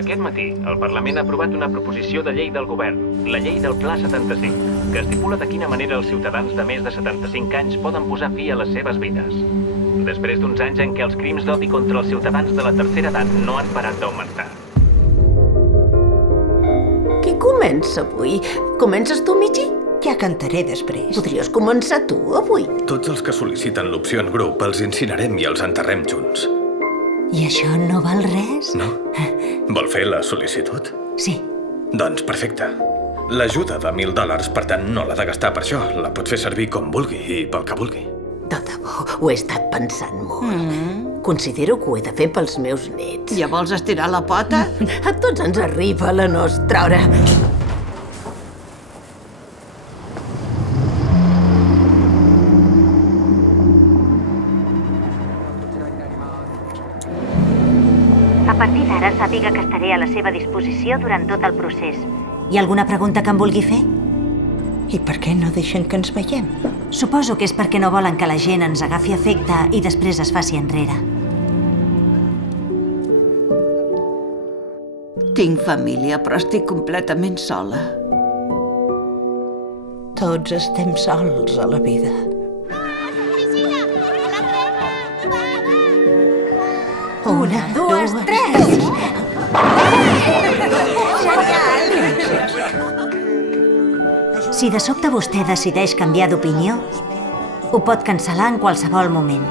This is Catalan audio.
Aquest matí, el Parlament ha aprovat una proposició de llei del govern, la llei del Pla 75, que estipula de quina manera els ciutadans de més de 75 anys poden posar fi a les seves vides. Després d'uns anys en què els crims d'odi contra els ciutadans de la tercera edat no han parat d'augmentar. Qui comença avui? Comences tu, Michi? Ja cantaré després. Podries començar tu, avui? Tots els que sol·liciten l'opció en grup els incinerem i els enterrem junts. I això no val res? No? Vol fer la sol·licitud? Sí. Doncs perfecte. L'ajuda de $1.000, per tant, no l'ha de gastar per això. La pot fer servir com vulgui i pel que vulgui. De debò, ho he estat pensant molt. Considero que ho he de fer pels meus nets. Ja vols estirar la pota? A tots ens arriba la nostra hora. A partir d'ara, sàpiga que estaré a la seva disposició durant tot el procés. Hi ha alguna pregunta que em vulgui fer? I per què no deixen que ens veiem? Suposo que és perquè no volen que la gent ens agafi afecte i després es faci enrere. Tinc família, però estic completament sola. Tots estem sols a la vida. Una, dues, tres! Si de sobte vostè decideix canviar d'opinió, ho pot cancel·lar en qualsevol moment.